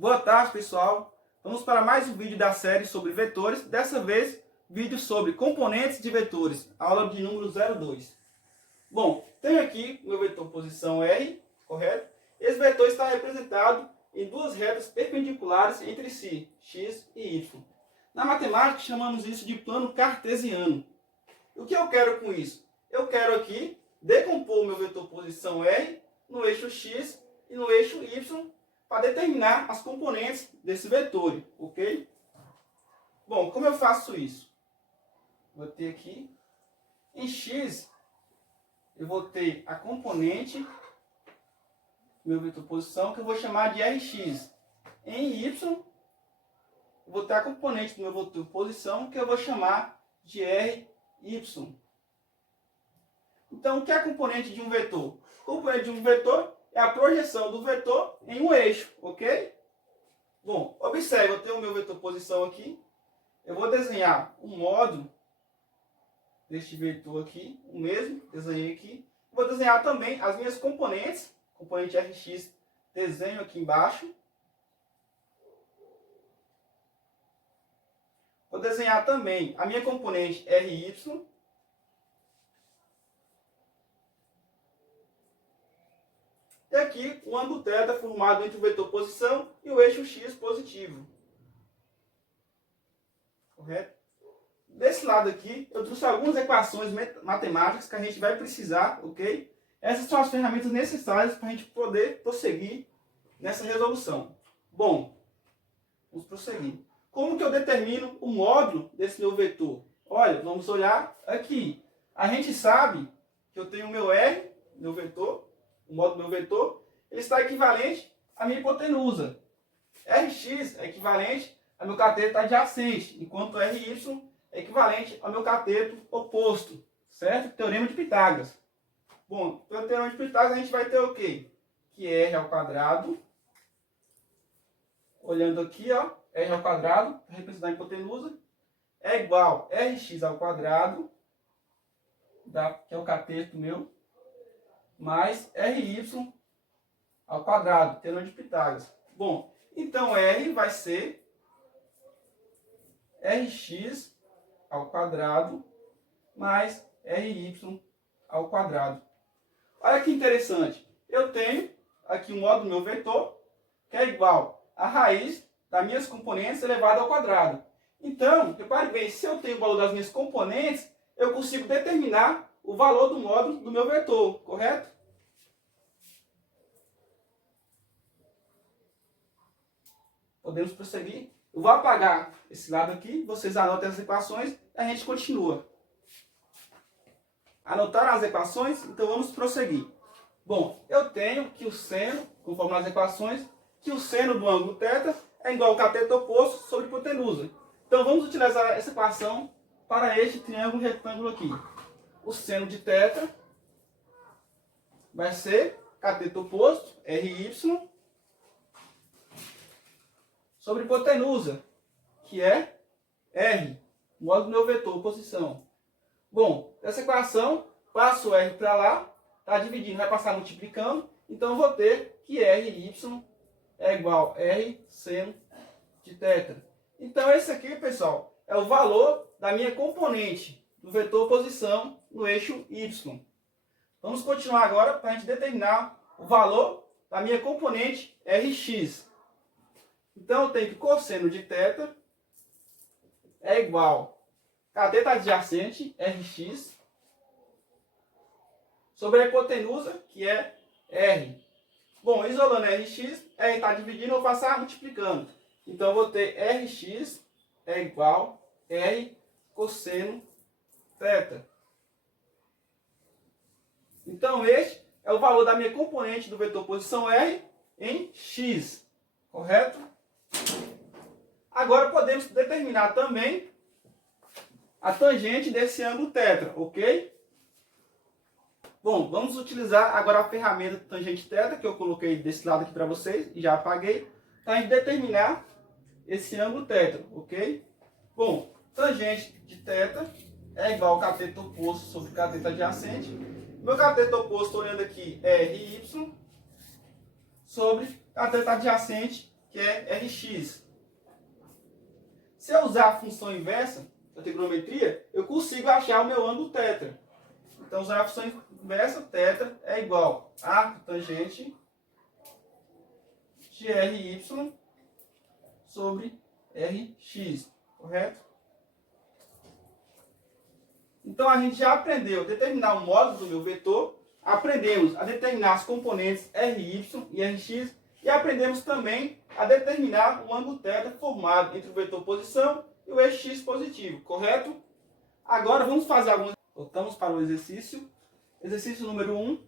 Boa tarde, pessoal. Vamos para mais um vídeo da série sobre vetores. Dessa vez, vídeo sobre componentes de vetores, aula de número 02. Bom, tenho aqui o meu vetor posição R, correto? Esse vetor está representado em duas retas perpendiculares entre si, x e y. Na matemática, chamamos isso de plano cartesiano. O que eu quero com isso? Eu quero aqui decompor o meu vetor posição R no eixo x e no eixo y, para determinar as componentes desse vetor, ok? Bom, como eu faço isso? Vou ter aqui, em x, eu vou ter a componente do meu vetor posição, que eu vou chamar de Rx. Em y, eu vou ter a componente do meu vetor posição, que eu vou chamar de Ry. Então, o que é a componente de um vetor? A componente de um vetor é a projeção do vetor em um eixo, ok? Bom, observe, eu tenho o meu vetor posição aqui. Eu vou desenhar um módulo deste vetor aqui, o mesmo, desenhei aqui. Vou desenhar também as minhas componentes, componente Rx, desenho aqui embaixo. Vou desenhar também a minha componente Ry. E aqui o ângulo θ formado entre o vetor posição e o eixo x positivo. Correto? Desse lado aqui, eu trouxe algumas equações matemáticas que a gente vai precisar, ok? Essas são as ferramentas necessárias para a gente poder prosseguir nessa resolução. Bom, vamos prosseguir. Como que eu determino o módulo desse meu vetor? Olha, vamos olhar aqui. A gente sabe que eu tenho o meu R, meu vetor, o módulo do meu vetor, ele está equivalente à minha hipotenusa. Rx é equivalente ao meu cateto adjacente, enquanto Ry é equivalente ao meu cateto oposto, certo? Teorema de Pitágoras. Bom, pelo teorema de Pitágoras a gente vai ter o quê? Que R ao quadrado, olhando aqui, ó, R ao quadrado, para representar a hipotenusa, é igual a Rx ao quadrado, que é o cateto meu, mais Ry ao quadrado, teorema de Pitágoras. Bom, então R vai ser Rx ao quadrado mais Ry ao quadrado. Olha que interessante. Eu tenho aqui o módulo do meu vetor, que é igual a raiz das minhas componentes elevada ao quadrado. Então, repare bem, se eu tenho o valor das minhas componentes, eu consigo determinar o valor do módulo do meu vetor, correto? Podemos prosseguir. Eu vou apagar esse lado aqui, vocês anotem as equações e a gente continua. Anotaram as equações? Então vamos prosseguir. Bom, eu tenho que o seno, conforme nas equações, que o seno do ângulo θ é igual ao cateto oposto sobre hipotenusa. Então vamos utilizar essa equação para este triângulo retângulo aqui. O seno de θ vai ser cateto oposto, Ry, sobre hipotenusa, que é R, módulo do meu vetor, posição. Bom, essa equação, passo o R para lá, está dividindo, vai passar multiplicando, então eu vou ter que Ry é igual a R seno de θ. Então esse aqui, pessoal, é o valor da minha componente do vetor posição no eixo Y. Vamos continuar agora para a gente determinar o valor da minha componente Rx. Então eu tenho que cosseno de θ é igual a cateto adjacente, Rx, sobre a hipotenusa, que é R. Bom, isolando Rx, R está dividindo, eu vou passar multiplicando. Então eu vou ter Rx é igual a R cosseno θ. Então este é o valor da minha componente do vetor posição R em x, correto? Agora podemos determinar também a tangente desse ângulo θ, ok? Bom, vamos utilizar agora a ferramenta tangente θ, que eu coloquei desse lado aqui para vocês, e já apaguei, para a gente determinar esse ângulo θ, ok? Bom, tangente de θ é igual ao cateto oposto sobre cateto adjacente. Meu cateto oposto, olhando aqui, é Ry, sobre cateto adjacente que é Rx. Se eu usar a função inversa da trigonometria, eu consigo achar o meu ângulo θ. Então, usar a função inversa, θ é igual a arco tangente de Ry sobre Rx, correto? Então, a gente já aprendeu a determinar o módulo do meu vetor, aprendemos a determinar as componentes Ry e Rx, e aprendemos também a determinar o ângulo θ formado entre o vetor posição e o eixo x positivo, correto? Agora vamos fazer algumas... Voltamos para o exercício. Exercício número 1.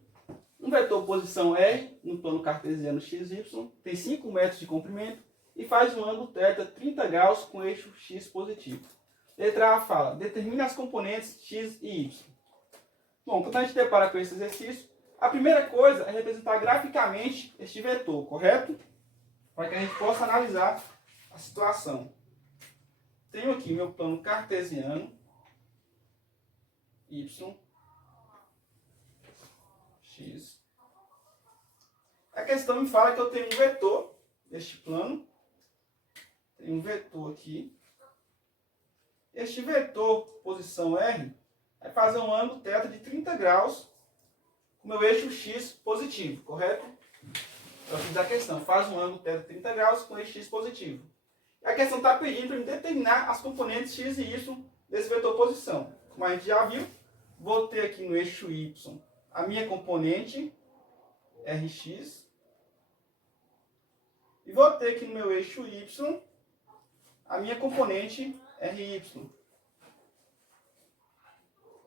Um vetor posição R no plano cartesiano xy tem 5 metros de comprimento e faz um ângulo θ 30 graus com eixo x positivo. Letra A fala, determine as componentes x e y. Bom, quando a gente depara com esse exercício, a primeira coisa é representar graficamente este vetor, correto? Para que a gente possa analisar a situação. Tenho aqui meu plano cartesiano, y, x. A questão me fala que eu tenho um vetor deste plano. Tem um vetor aqui. Este vetor, posição R, vai fazer um ângulo θ de 30 graus com meu eixo x positivo, correto? Eu fiz a questão, faz um ângulo θ de 30 graus com eixo x positivo. E a questão está pedindo para eu determinar as componentes x e y desse vetor posição. Como a gente já viu, vou ter aqui no eixo y a minha componente Rx. E vou ter aqui no meu eixo y a minha componente Ry.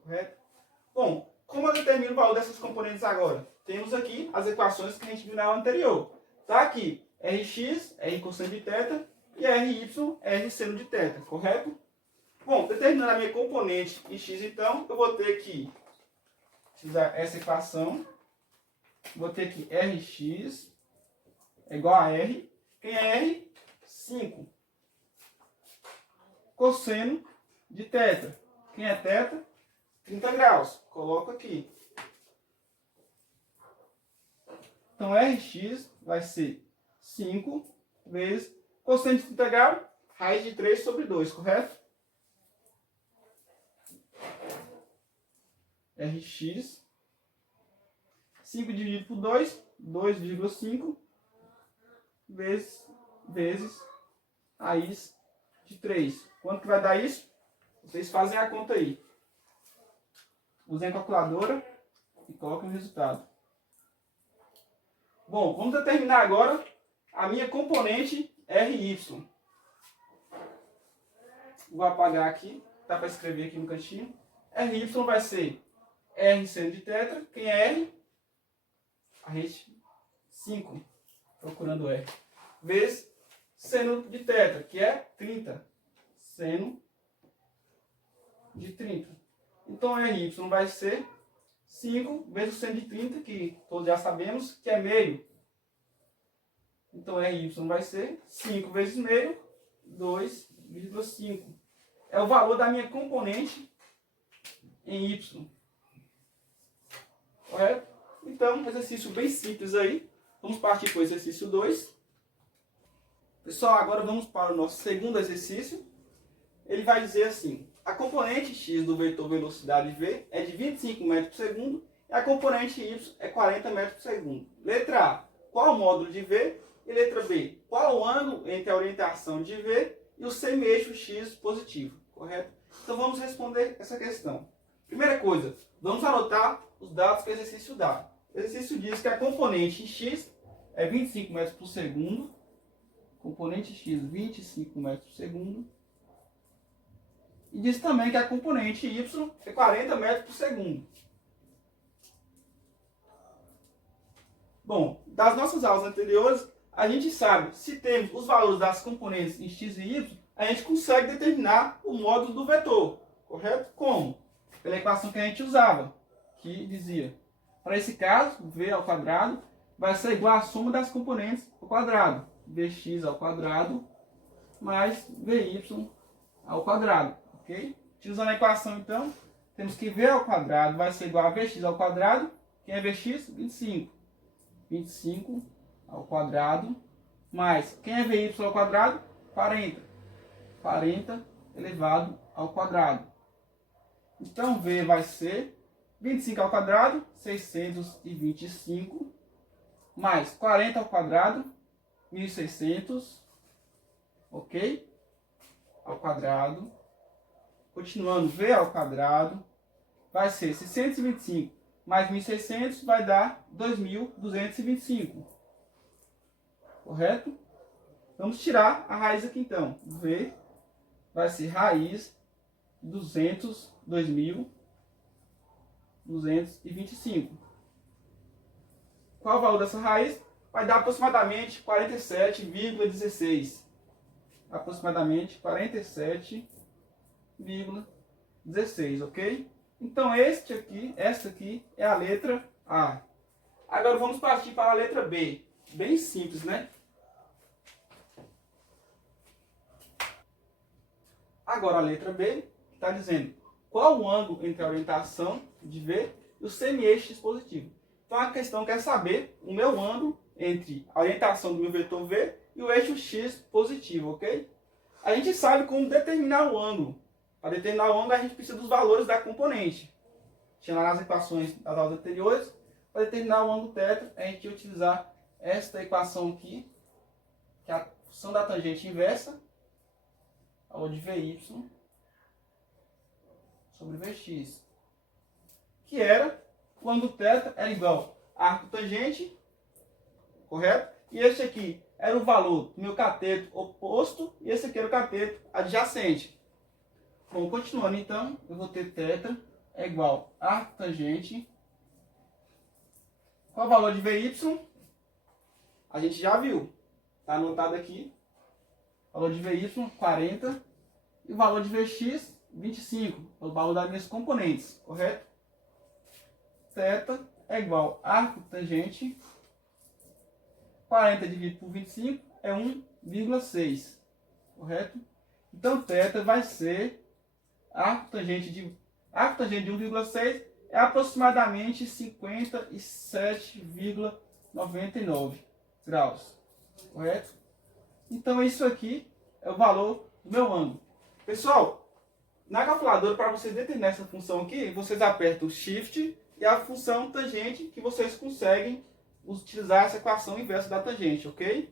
Correto? Bom, como eu determino o valor dessas componentes agora? Temos aqui as equações que a gente viu na aula anterior. Está aqui Rx, R cosseno de θ, e Ry, R seno de θ, correto? Bom, determinando a minha componente em x, então, eu vou ter que utilizar essa equação. Vou ter que Rx é igual a R. Quem é R? 5. Cosseno de θ. Quem é θ? 30 graus. Coloco aqui. Então, Rx vai ser 5 vezes cosseno de 30 graus, raiz de 3 sobre 2, correto? Rx, 5 dividido por 2, 2,5 vezes raiz de 3. Quanto que vai dar isso? Vocês fazem a conta aí. Usem a calculadora e coloquem o resultado. Bom, vamos determinar agora a minha componente Ry. Vou apagar aqui, dá para escrever aqui no cantinho. Ry vai ser R seno de θ. Quem é R? A gente 5, procurando R. Vezes seno de θ, que é 30. Seno de 30. Então, Ry vai ser 5 vezes o seno de 30, que todos já sabemos que é meio. Então, Ry vai ser 5 vezes meio, 2,5. É o valor da minha componente em y. Correto? Então, um exercício bem simples aí. Vamos partir para o exercício 2. Pessoal, agora vamos para o nosso segundo exercício. Ele vai dizer assim: a componente x do vetor velocidade v é de 25 metros por segundo e a componente y é 40 metros por segundo. Letra A, qual o módulo de v? E letra B, qual o ângulo entre a orientação de v e o semi-eixo x positivo? Correto? Então vamos responder essa questão. Primeira coisa, vamos anotar os dados que o exercício dá. O exercício diz que a componente x é 25 metros por segundo. Componente x, 25 metros por segundo. E diz também que a componente y é 40 metros por segundo. Bom, das nossas aulas anteriores, a gente sabe, se temos os valores das componentes em x e y, a gente consegue determinar o módulo do vetor. Correto? Como? Pela equação que a gente usava, que dizia, para esse caso, v ao quadrado vai ser igual à soma das componentes ao quadrado. Vx ao quadrado mais vy ao quadrado. Ok? Utilizando a equação, então, temos que v ao quadrado vai ser igual a vx ao quadrado. Quem é vx? 25. 25 ao quadrado mais, quem é VY ao quadrado? 40. 40 elevado ao quadrado. Então, V vai ser 25 ao quadrado, 625, mais 40 ao quadrado, 1.600, ok? Ao quadrado. Continuando, V ao quadrado, vai ser 625 mais 1.600, vai dar 2.225. Correto? Vamos tirar a raiz aqui então. V vai ser raiz 2.225. Qual o valor dessa raiz? Vai dar aproximadamente 47,16. Aproximadamente 47,16, ok? Então essa aqui é a letra A. Agora vamos partir para a letra B. Bem simples, né? Agora a letra B está dizendo qual o ângulo entre a orientação de V e o semi-eixo dispositivo. Então a questão quer saber o meu ângulo entre a orientação do meu vetor V e o eixo X positivo, ok? A gente sabe como determinar o ângulo. Para determinar o ângulo a gente precisa dos valores da componente. Tinha lá nas equações das aulas anteriores. Para determinar o ângulo θ, a gente ia utilizar esta equação aqui, que é a função da tangente inversa, valor de Vy sobre Vx, que era o ângulo θ era igual a arco tangente, correto? E esse aqui era o valor do meu cateto oposto e esse aqui era o cateto adjacente. Bom, continuando então, eu vou ter θ é igual a arco tangente. Qual o valor de Vy? A gente já viu, está anotado aqui. O valor de Vy, 40. E o valor de Vx, 25. É o valor das minhas componentes, correto? θ é igual a arco tangente. 40 dividido por 25 é 1,6. Correto? Então, θ vai ser arco tangente de 1,6 é aproximadamente 57,99 graus. Correto? Então, isso aqui é o valor do meu ângulo. Pessoal, na calculadora, para vocês determinar essa função aqui, vocês apertam o Shift e a função tangente que vocês conseguem utilizar essa equação inversa da tangente, ok?